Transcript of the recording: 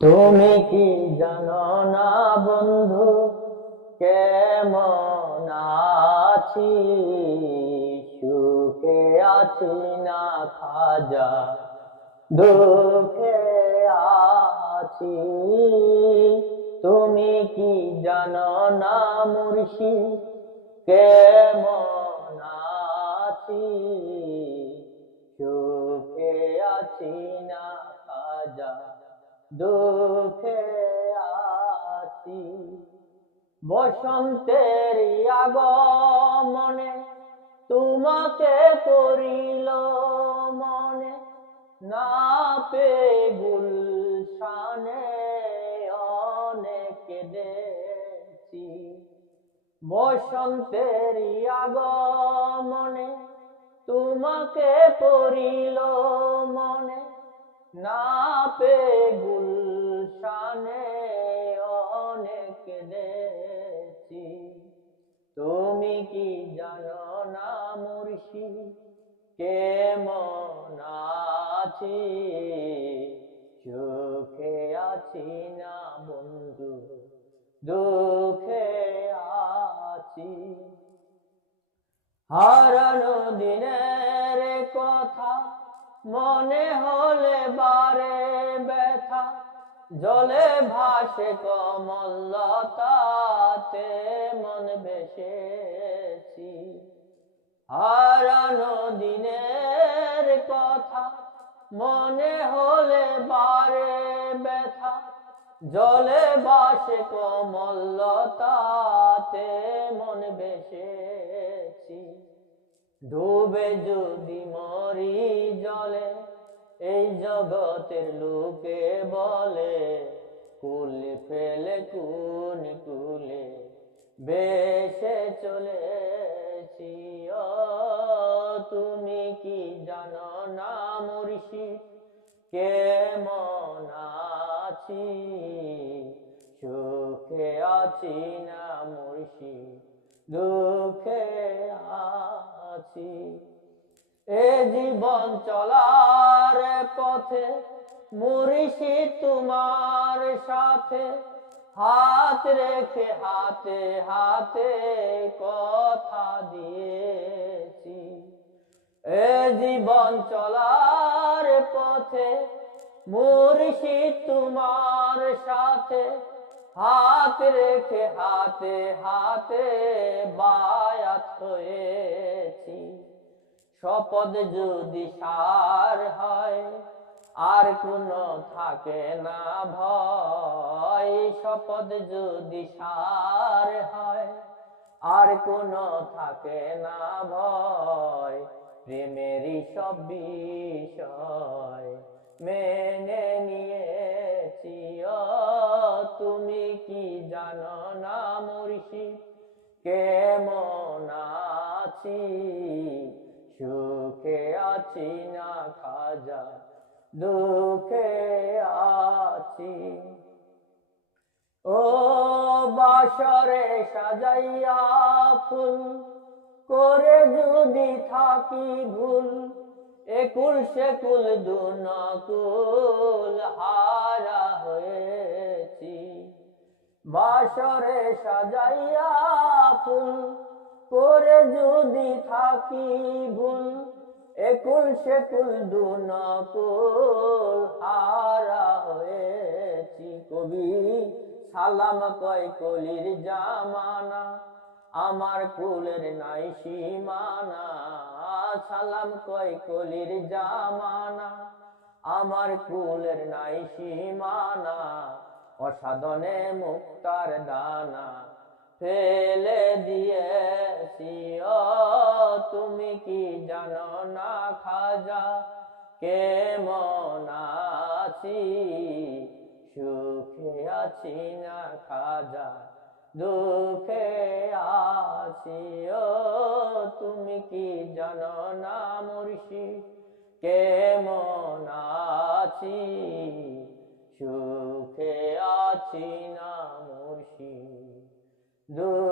তুমি কি জানো না বন্ধু, কেমন আছি? সুখে আছি না খাজা, দুঃখে আছি। তুমি কি জানো না মুর্শি, কেমন আছি? সুখে আছি না খাজা। দুঃখে আছি। বসন্তের আগমনে তোমাকে করিল মনে, না পে গুলশানে অনেক কেঁদেছি বসন্তের আগমনে তোমাকে পড়িল মনে না পে গুলশানে অনেক দেখছি তুমি কি জানো না মুর্শি, কেমন আছি? সুখে আছি না বন্ধু, দুঃখে আছি। হারানো দিনের কথা মনে হলে বারে ব্যথা, জলে ভাসে কমলতাতে মন বেশেছি হারানো দিনের কথা, মনে হলে বারে ব্যথা, জলে বাসে কমলতাতে মন বেশেছি ডুবে যদি মরি জলে, এই জগতের লোকে বলে, কুল ফেলে, কুন কুলে বেশে চলেছি। ও তুমি কি জানো না মুর্শি কেমন আছি? সুখে আছি না মুর্শি দুঃখে আছি। এ জীবন চলার পথে মুরিষি তোমার সাথে। হাত রেখে, হাতে হাতে কথা দিয়েছি। এ জীবন চলার পথে মুর্শি তোমার সাথে। হাত রেখে হাতে হাতে বায়াত হয়েছি। শপথ যদি সার হয়, আর কোনো থাকে না ভয়। শপথ যদি সার হয়, আর কোনো থাকে না ভয়। প্রেমেরই সব বিষয় মেনে নিয়েছি ও তুমি কি জানো না মুর্শি কেমন আছি? সুখে আছি না খাজা? দুঃখে আছি। ও বাসরে সাজাইয়া ফুল, করে যদি থাকি ভুল একুল সেকুল দুনকুল হারা হয়েছি। বাসরে সাজাইয়া ফুল করে যদি থাকি ভুল, একুল সেকুল দুনকুল হারা হয়েছি। কবি, সালাম কয় কলির জামানা, আমার কুলের নাই সীমানা। সালাম কয় কলির জামানা, আমার কুলের নাই সীমানা, অসাধনে মুক্তার দানা, ফেলে দিয়েছি ও তুমি কি জানো না খাজা, কেমন আছি? সুখে আছি না খাজা, দুঃখে আছি ও তুমি কি জানো না মুর্শি? কেমন আছি? সুখে আছি না মুর্শি? আছি